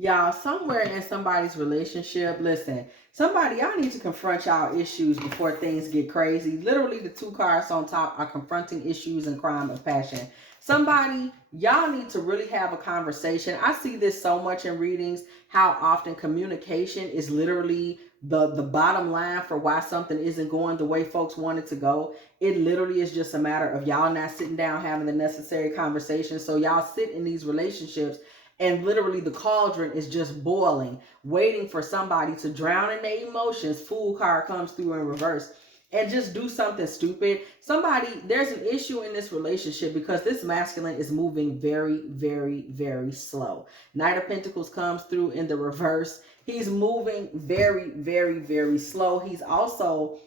Y'all, somewhere in somebody's relationship, listen, somebody, y'all need to confront y'all issues before things get crazy. Literally, the two cards on top are confronting issues and crime of passion. Somebody, y'all need to really have a conversation. I see this so much in readings, how often communication is literally the bottom line for why something isn't going the way folks want it to go. It literally is just a matter of y'all not sitting down having the necessary conversation. So y'all sit in these relationships and literally the cauldron is just boiling, waiting for somebody to drown in their emotions. Fool card comes through in reverse and just do something stupid. Somebody, there's an issue in this relationship because this masculine is moving very, very, very slow. Knight of Pentacles comes through in the reverse. He's moving very, very, very slow. He's also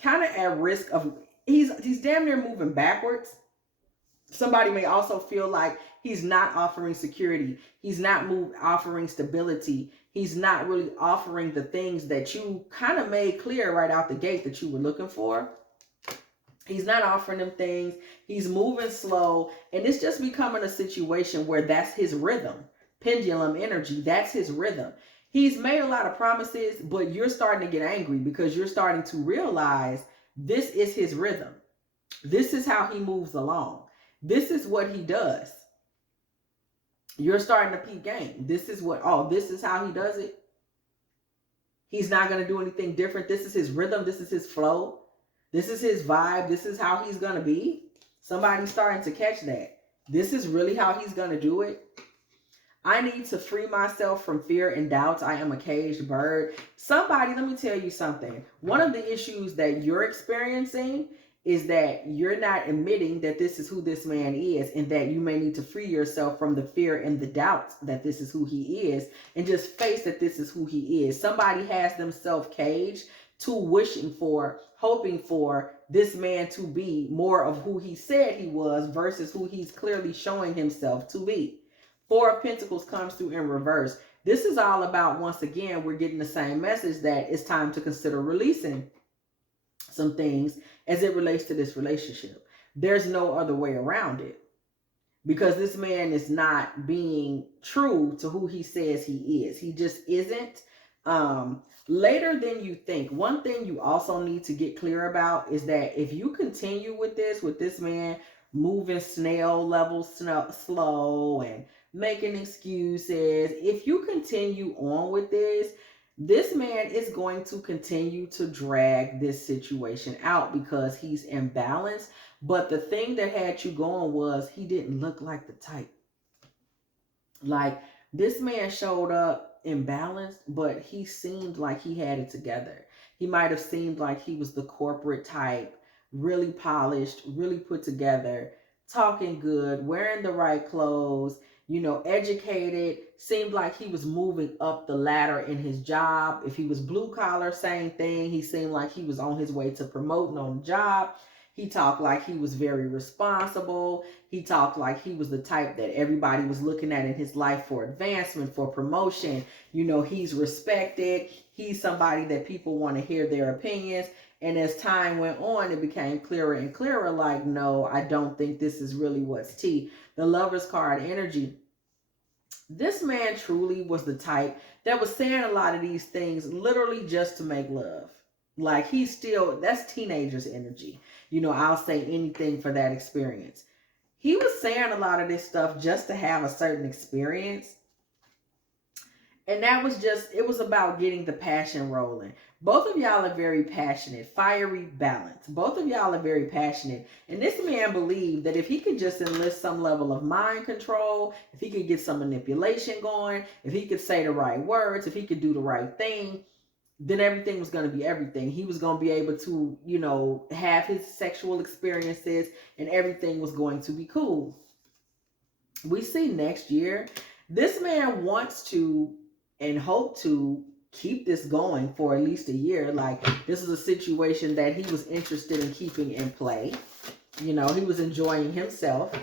kind of at risk of, he's damn near moving backwards. Somebody may also feel like he's not offering security. He's not offering stability. He's not really offering the things that you kind of made clear right out the gate that you were looking for. He's not offering them things. He's moving slow. And it's just becoming a situation where that's his rhythm. Pendulum energy, that's his rhythm. He's made a lot of promises, but you're starting to get angry because you're starting to realize this is his rhythm. This is how he moves along. This is what he does. You're starting to peep game. This is what, oh, this is how he does it. He's not going to do anything different. This is his rhythm. This is his flow. This is his vibe. This is how he's going to be. Somebody's starting to catch that. This is really how he's going to do it. I need to free myself from fear and doubts. I am a caged bird. Somebody, let me tell you something. One of the issues that you're experiencing is that you're not admitting that this is who this man is, and that you may need to free yourself from the fear and the doubts that this is who he is, and just face that this is who he is. Somebody has themselves caged to wishing for, hoping for this man to be more of who he said he was versus who he's clearly showing himself to be. Four of Pentacles comes through in reverse. This is all about, once again, we're getting the same message that it's time to consider releasing some things as it relates to this relationship. There's no other way around it, because this man is not being true to who he says he is. He just isn't. Later than you think. One thing you also need to get clear about is that if you continue with this man moving snail level slow and making excuses, if you continue on with this man is going to continue to drag this situation out because he's imbalanced. But the thing that had you going was he didn't look like the type. Like, this man showed up imbalanced, but he seemed like he had it together. He might have seemed like he was the corporate type, really polished, really put together, talking good, wearing the right clothes, educated, seemed like he was moving up the ladder in his job. If he was blue collar, same thing. He seemed like he was on his way to promoting on the job. He talked like he was very responsible. He talked like he was the type that everybody was looking at in his life for advancement, for promotion. He's respected. He's somebody that people want to hear their opinions. And as time went on, it became clearer and clearer, like, no, I don't think this is really what's tea. The Lover's card energy. This man truly was the type that was saying a lot of these things literally just to make love. Like, that's teenager's energy. I'll say anything for that experience. He was saying a lot of this stuff just to have a certain experience. And that was it was about getting the passion rolling. Both of y'all are very passionate, fiery balance. Both of y'all are very passionate. And this man believed that if he could just enlist some level of mind control, if he could get some manipulation going, if he could say the right words, if he could do the right thing, then everything was going to be everything. He was going to be able to, have his sexual experiences, and everything was going to be cool. We see next year, this man wants to and hope to keep this going for at least a year. Like, this is a situation that he was interested in keeping in play. He was enjoying himself,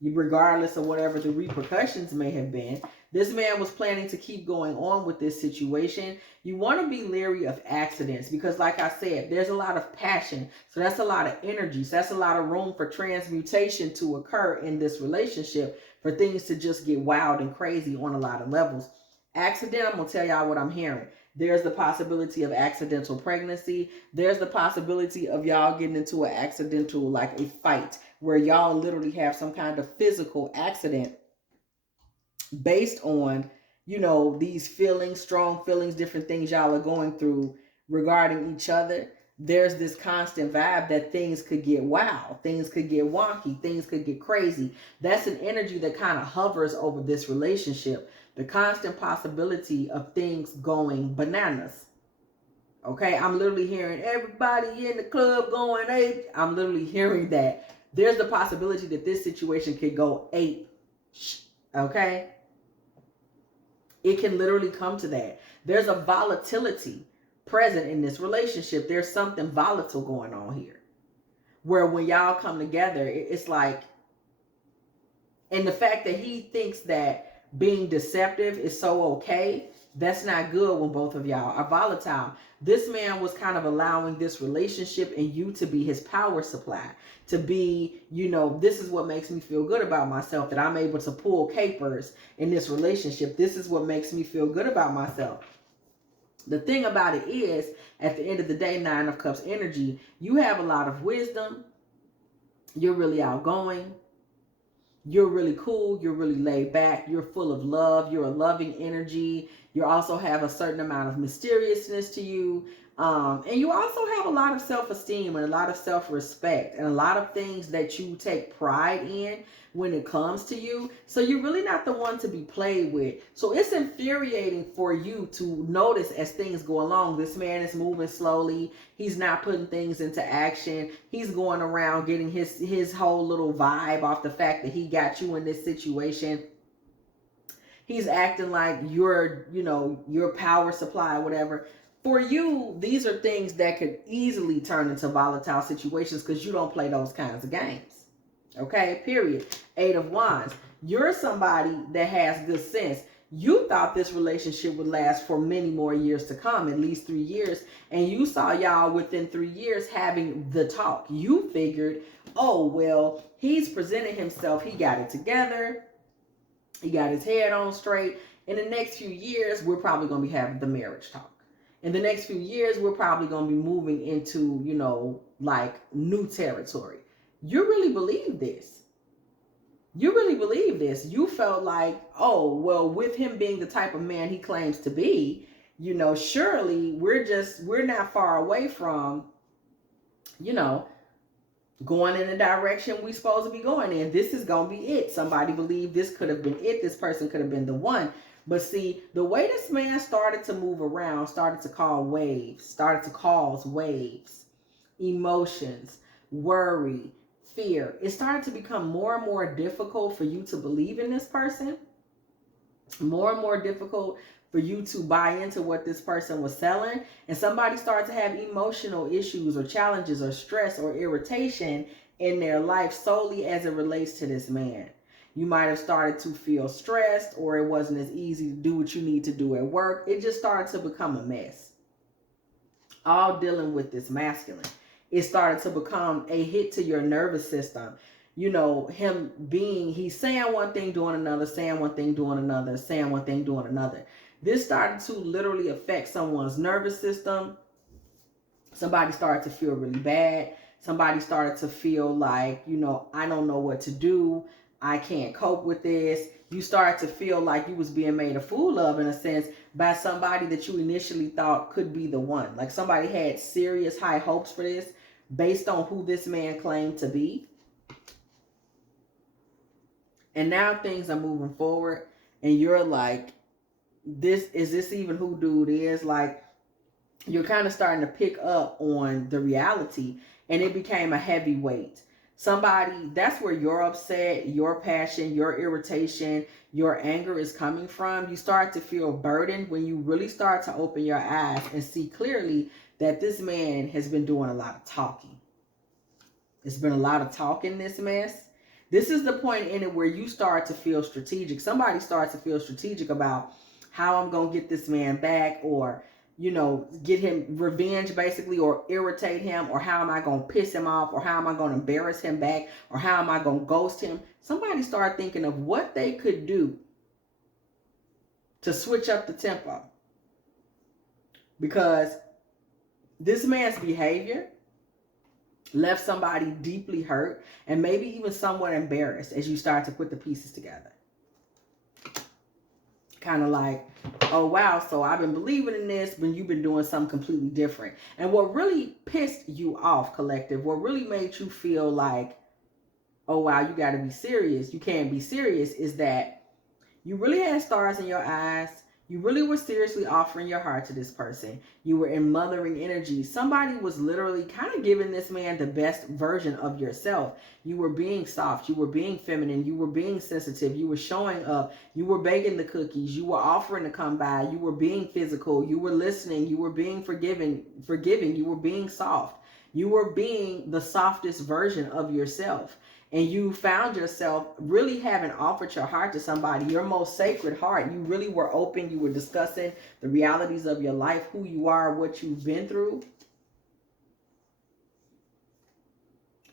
regardless of whatever the repercussions may have been. This man was planning to keep going on with this situation. You want to be leery of accidents because, like I said, there's a lot of passion. So that's a lot of energy. So that's a lot of room for transmutation to occur in this relationship, for things to just get wild and crazy on a lot of levels. Accident, I'm going to tell y'all what I'm hearing. There's the possibility of accidental pregnancy. There's the possibility of y'all getting into an accidental, like a fight, where y'all literally have some kind of physical accident based on, these feelings, strong feelings, different things y'all are going through regarding each other. There's this constant vibe that things could get wild, things could get wonky, things could get crazy. That's an energy that kind of hovers over this relationship. The constant possibility of things going bananas. Okay, I'm literally hearing everybody in the club going ape. I'm literally hearing that. There's the possibility that this situation could go ape. Okay, it can literally come to that. There's a volatility present in this relationship. There's something volatile going on here, where when y'all come together, it's like, and the fact that he thinks that being deceptive is so okay, that's not good when both of y'all are volatile. This man was kind of allowing this relationship and you to be his power supply, to be, this is what makes me feel good about myself, that I'm able to pull capers in this relationship. This is what makes me feel good about myself. The thing about it is, at the end of the day, 9 of Cups energy, you have a lot of wisdom. You're really outgoing. You're really cool. You're really laid back. You're full of love. You're a loving energy. You also have a certain amount of mysteriousness to you. And you also have a lot of self-esteem and a lot of self-respect and a lot of things that you take pride in when it comes to you. So you're really not the one to be played with. So it's infuriating for you to notice as things go along. This man is moving slowly. He's not putting things into action. He's going around getting his whole little vibe off the fact that he got you in this situation. He's acting like you're, your power supply or whatever. For you, these are things that could easily turn into volatile situations because you don't play those kinds of games. Okay, period. 8 of Wands. You're somebody that has good sense. You thought this relationship would last for many more years to come, at least 3 years. And you saw y'all within 3 years having the talk. You figured, oh, well, he's presented himself. He got it together. He got his head on straight. In the next few years, we're probably going to be having the marriage talk. In the next few years, we're probably going to be moving into, like new territory. You really believe this. You really believe this. You felt like, oh, well, with him being the type of man he claims to be, surely we're not far away from, going in the direction we supposed to be going in. This is going to be it. Somebody believed this could have been it. This person could have been the one. But see, the way this man started to move around, started to cause waves, emotions, worry, fear. It started to become more and more difficult for you to believe in this person. More and more difficult for you to buy into what this person was selling. And somebody started to have emotional issues or challenges or stress or irritation in their life solely as it relates to this man. You might have started to feel stressed, or it wasn't as easy to do what you need to do at work. It just started to become a mess. All dealing with this masculine. It started to become a hit to your nervous system. Him being, he's saying one thing, doing another, saying one thing, doing another, saying one thing, doing another. This started to literally affect someone's nervous system. Somebody started to feel really bad. Somebody started to feel like, I don't know what to do. I can't cope with this. You start to feel like you was being made a fool of, in a sense, by somebody that you initially thought could be the one. Like somebody had serious high hopes for this based on who this man claimed to be. And now things are moving forward and you're like, is this even who dude is? Like, you're kind of starting to pick up on the reality, and it became a heavy weight. Somebody, that's where your upset, your passion, your irritation, your anger is coming from. You start to feel burdened when you really start to open your eyes and see clearly that this man has been doing a lot of talking. It's been a lot of talk in this mess. This is the point in it where you start to feel strategic. Somebody starts to feel strategic about how I'm going to get this man back, or, get him revenge basically, or irritate him, or how am I going to piss him off, or how am I going to embarrass him back, or how am I going to ghost him. Somebody start thinking of what they could do to switch up the tempo. Because this man's behavior left somebody deeply hurt and maybe even somewhat embarrassed as you start to put the pieces together. Kind of like, oh wow, so I've been believing in this, but you've been doing something completely different. And what really pissed you off, collective, what really made you feel like, oh wow, you got to be serious, you can't be serious, is that you really had stars in your eyes. You really were seriously offering your heart to this person. You were in mothering energy. Somebody was literally kind of giving this man the best version of yourself. You were being soft. You were being feminine. You were being sensitive. You were showing up. You were baking the cookies. You were offering to come by. You were being physical. You were listening. You were being forgiving. You were being soft. You were being the softest version of yourself. And you found yourself really having offered your heart to somebody, your most sacred heart. You really were open. You were discussing the realities of your life, who you are, what you've been through.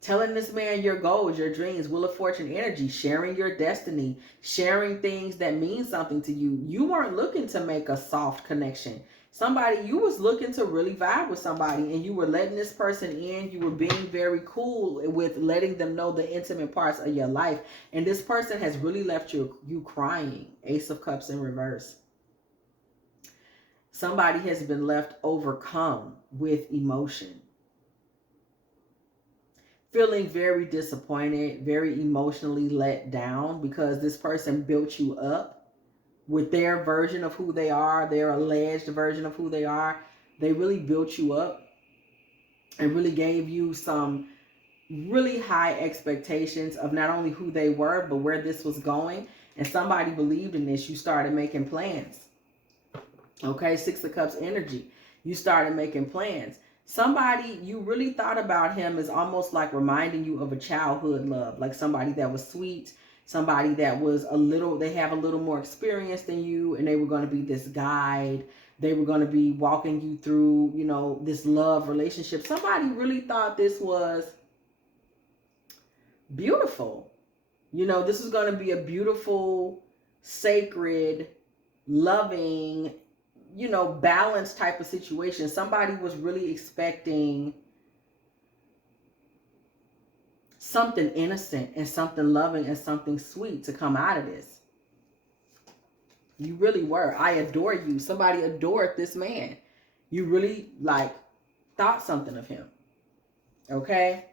Telling this man your goals, your dreams, Wheel of Fortune energy, sharing your destiny, sharing things that mean something to you. You weren't looking to make a soft connection. You was looking to really vibe with somebody, and you were letting this person in. You were being very cool with letting them know the intimate parts of your life. And this person has really left you crying. Ace of Cups in reverse. Somebody has been left overcome with emotion. Feeling very disappointed, very emotionally let down because this person built you up with their version of who they are, their alleged version of who they are. They really built you up and really gave you some really high expectations of not only who they were, but where this was going. And somebody believed in this. You started making plans. Okay, Six of Cups energy. You started making plans. Somebody, you really thought about him as almost like reminding you of a childhood love, like somebody that was sweet, somebody that was they have a little more experience than you, and they were going to be this guide. They were going to be walking you through, this love relationship. Somebody really thought this was beautiful. This is going to be a beautiful, sacred, loving, balanced type of situation. Somebody was really expecting something innocent and something loving and something sweet to come out of this. You really were. I adore you. Somebody adored this man. You really thought something of him. Okay?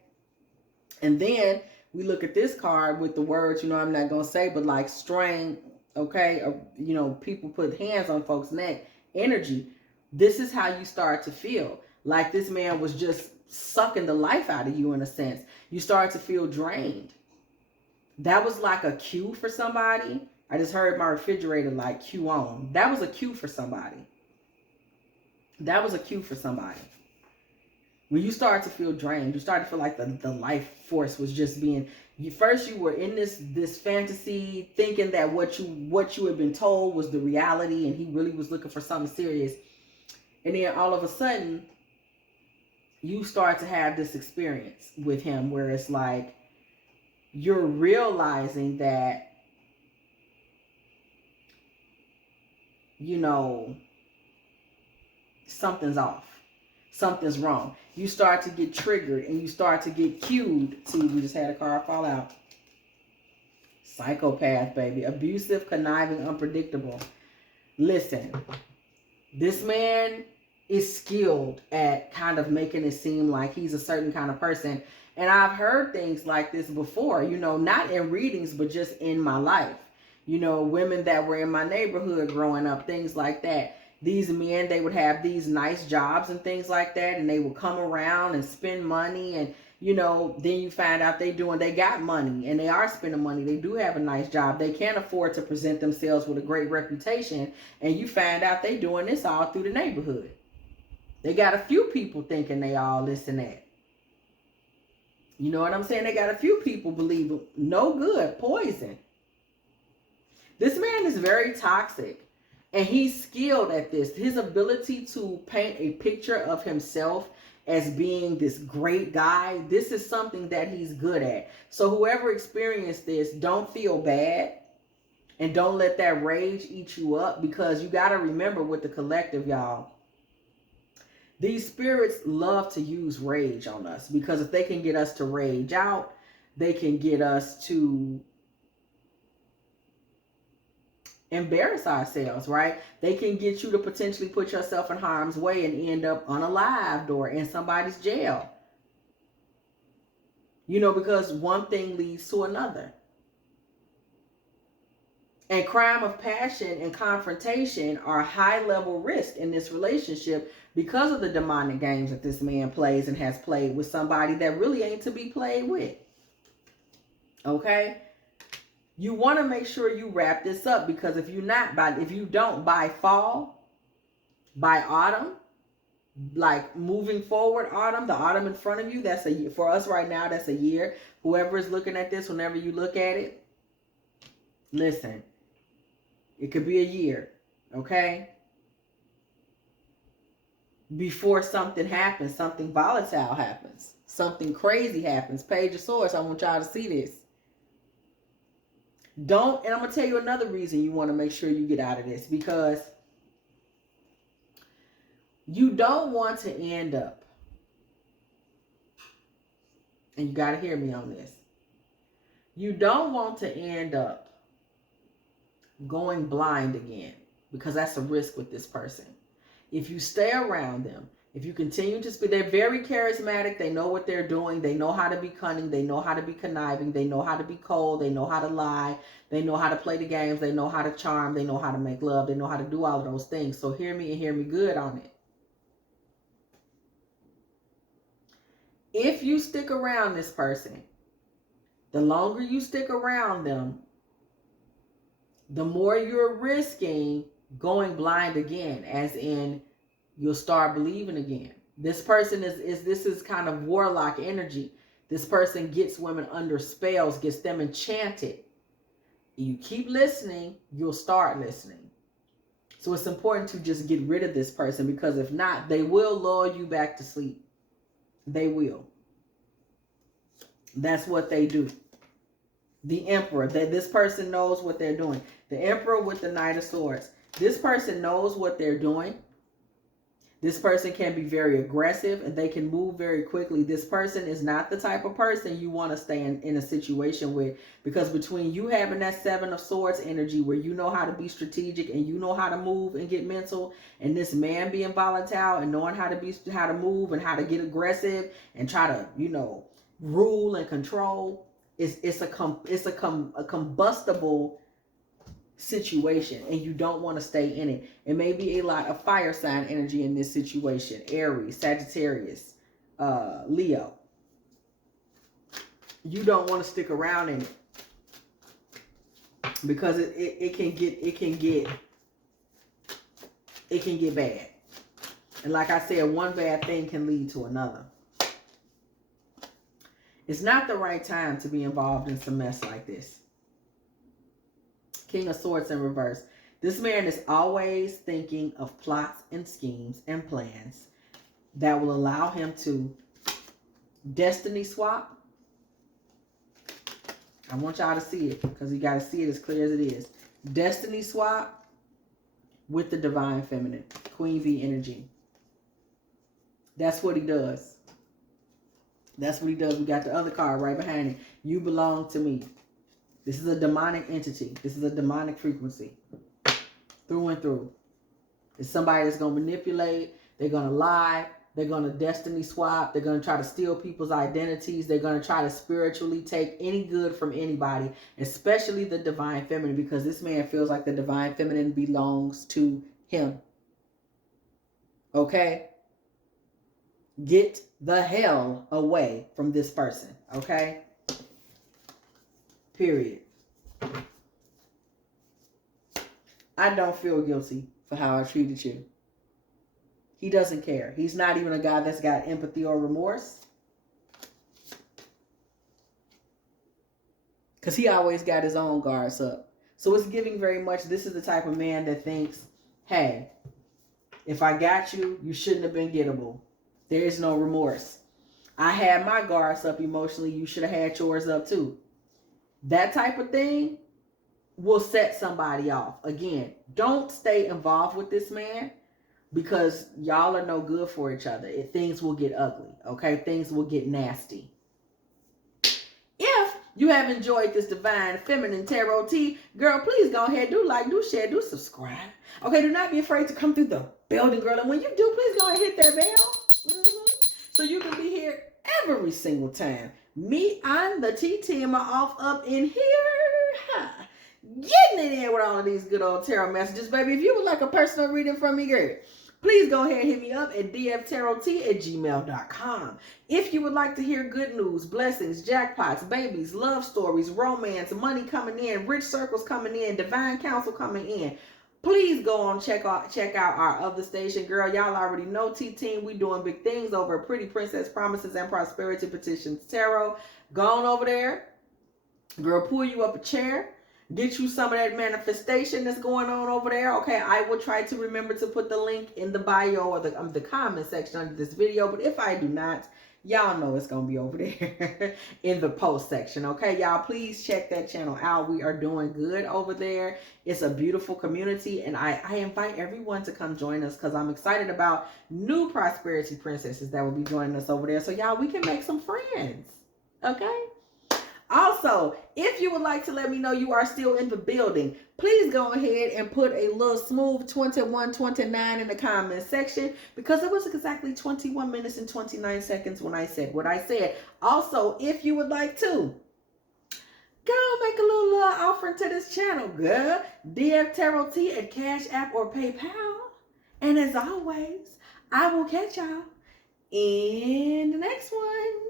And then we look at this card with the words, I'm not going to say, but string, okay? People put hands on folks' neck. Energy. This is how you start to feel. Like this man was just sucking the life out of you in a sense. You start to feel drained. That was like a cue for somebody. I just heard my refrigerator cue on. That was a cue for somebody. That was a cue for somebody. When you start to feel drained, you start to feel like the life force was just being. First you were in this fantasy, thinking that what you had been told was the reality, and he really was looking for something serious. And then all of a sudden, you start to have this experience with him where it's like you're realizing that, something's off. Something's wrong. You start to get triggered and you start to get cued. See, we just had a card fall out. Psychopath, baby. Abusive, conniving, unpredictable. Listen, this man is skilled at kind of making it seem like he's a certain kind of person. And I've heard things like this before, not in readings, but just in my life. Women that were in my neighborhood growing up, things like that. These men, they would have these nice jobs and things like that, and they would come around and spend money, and then you find out they got money and they are spending money. They do have a nice job. They can't afford to present themselves with a great reputation, and you find out they doing this all through the neighborhood. They got a few people thinking they all this and that. You know what I'm saying? They got a few people believe no good, poison. This man is very toxic. And he's skilled at this. His ability to paint a picture of himself as being this great guy, this is something that he's good at. So whoever experienced this, don't feel bad. And don't let that rage eat you up, because you got to remember with the collective, y'all, these spirits love to use rage on us, because if they can get us to rage out, they can get us to embarrass ourselves, right? They can get you to potentially put yourself in harm's way and end up unalived or in somebody's jail. You know, because one thing leads to another. And crime of passion and confrontation are high level risk in this relationship because of the demonic games that this man plays and has played with somebody that really ain't to be played with. Okay? You want to make sure you wrap this up, because if you don't by fall, by autumn, like moving forward autumn, the autumn in front of you, that's a year. For us right now, that's a year. Whoever is looking at this, whenever you look at it, listen. It could be a year, okay? Before something happens, something volatile happens, something crazy happens. Page of Swords, I want y'all to see this. And I'm going to tell you another reason you want to make sure you get out of this, because you don't want to end up, and you got to hear me on this, you don't want to end up going blind again, because that's a risk with this person. If you stay around them, if you continue to speak, they're very charismatic. They know what they're doing. They know how to be cunning. They know how to be conniving. They know how to be cold. They know how to lie. They know how to play the games. They know how to charm. They know how to make love. They know how to do all of those things. So hear me and hear me good on it. If you stick around this person, the longer you stick around them, the more you're risking going blind again, as in you'll start believing again. This person is kind of warlock energy. This person gets women under spells, gets them enchanted. You keep listening, you'll start listening. So it's important to just get rid of this person, because if not, they will lull you back to sleep. They will. That's what they do. The Emperor, that this person knows what they're doing. The Emperor with the Knight of Swords. This person knows what they're doing. This person can be very aggressive and they can move very quickly. This person is not the type of person you want to stay in a situation with, because between you having that Seven of Swords energy where you know how to be strategic and you know how to move and get mental, and this man being volatile and knowing how to move and how to get aggressive and try to, rule and control, it's a combustible situation, and you don't want to stay in it. It may be a lot of fire sign energy in this situation. Aries, Sagittarius, Leo. You don't want to stick around in it, because it can get bad. And like I said, one bad thing can lead to another. It's not the right time to be involved in some mess like this. King of Swords in reverse. This man is always thinking of plots and schemes and plans that will allow him to destiny swap. I want y'all to see it, because you got to see it as clear as it is. Destiny swap with the divine feminine, Queen V energy. That's what he does. That's what he does. We got the other card right behind it. You belong to me. This is a demonic entity. This is a demonic frequency. Through and through. It's somebody that's going to manipulate. They're going to lie. They're going to destiny swap. They're going to try to steal people's identities. They're going to try to spiritually take any good from anybody, especially the divine feminine, because this man feels like the divine feminine belongs to him. Okay? Get the hell away from this person. Okay? Period. I don't feel guilty for how I treated you. He doesn't care. He's not even a guy that's got empathy or remorse, because he always got his own guards up. So it's giving very much, this is the type of man that thinks, hey, if I got you, you shouldn't have been gettable. There is no remorse. I had my guards up emotionally. You should have had yours up too. That type of thing, will set somebody off. Again, don't stay involved with this man because y'all are no good for each other. Things will get ugly, okay? Things will get nasty. If you have enjoyed this divine feminine tarot tea, girl, please go ahead, do like, do share, do subscribe. Okay, do not be afraid to come through the building, girl. And when you do, please go ahead and hit that bell. So you can be here every single time. Me, I'm the TT and my off up in here. Getting it in with all of these good old tarot messages, baby. If you would like a personal reading from me, girl, please go ahead and hit me up at dftarottea@gmail.com. If you would like to hear good news, blessings, jackpots, babies, love stories, romance, money coming in, rich circles coming in, divine counsel coming in, please go on check out our other station, girl. Y'all already know T-Team. We doing big things over Pretty Princess Promises and Prosperity Petitions Tarot. Go on over there, girl. Pull you up a chair. Get you some of that manifestation that's going on over there. Okay, I will try to remember to put the link in the bio or the comment section under this video. But if I do not, y'all know it's going to be over there in the post section. Okay, y'all, please check that channel out. We are doing good over there. It's a beautiful community. And I invite everyone to come join us because I'm excited about new prosperity princesses that will be joining us over there. So, y'all, we can make some friends. Okay? Also, if you would like to let me know you are still in the building, please go ahead and put a little smooth 2129 in the comment section because it was exactly 21 minutes and 29 seconds when I said what I said. Also, if you would like to, go make a little offering to this channel, girl. dftarottea at Cash App or PayPal. And as always, I will catch y'all in the next one.